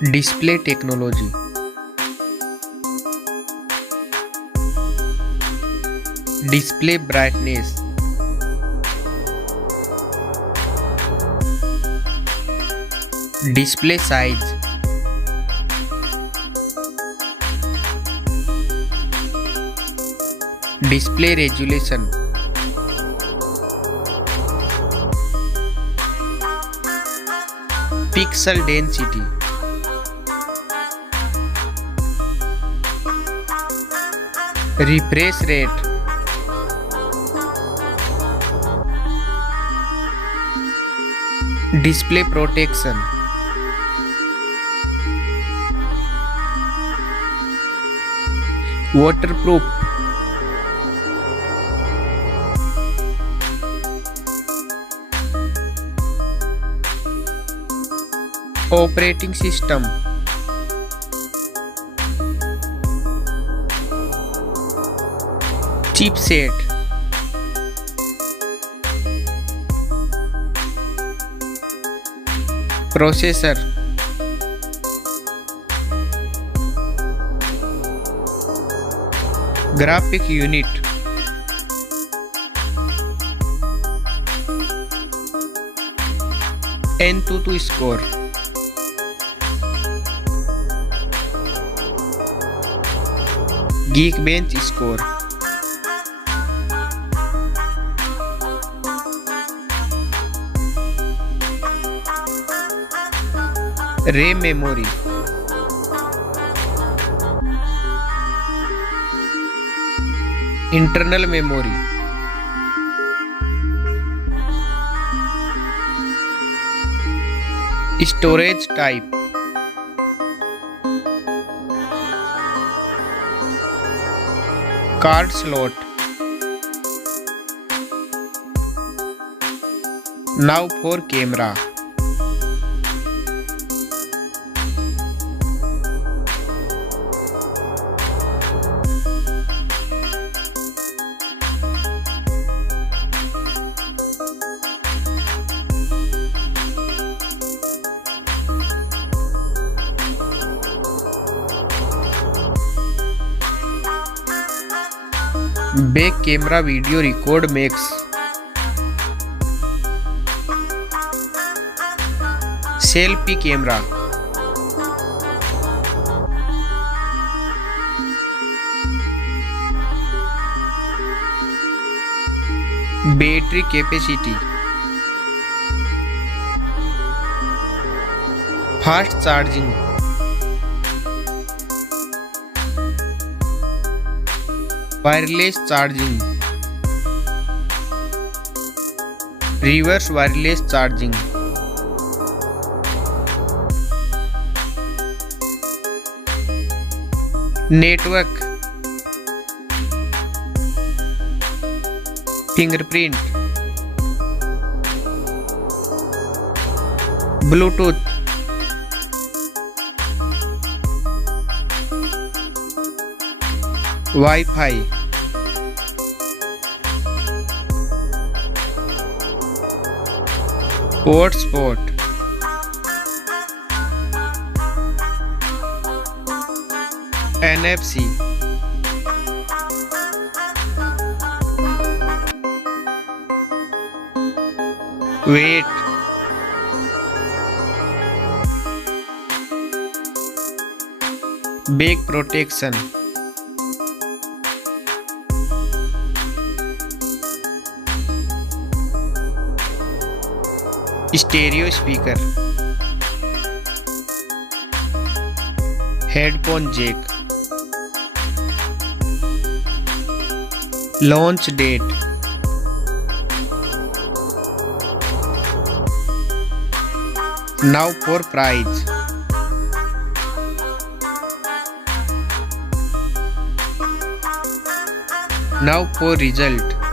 Display technology. Display brightness. Display size. Display resolution. Pixel density. Refresh rate. Display protection. Waterproof. Operating system. Chipset. Processor. Graphic unit. AnTuTu score. Geekbench score. RAM memory. Internal memory. Storage type. Card slot. Now for camera. Back camera video record makes. Selfie camera. Battery capacity. Fast charging. Wireless charging. Reverse wireless charging. Network. Fingerprint. Bluetooth. Wi-Fi. Hotspot. NFC. Weight. Back protection. Stereo speaker. Headphone jack. Launch date. Now for price. Now for result.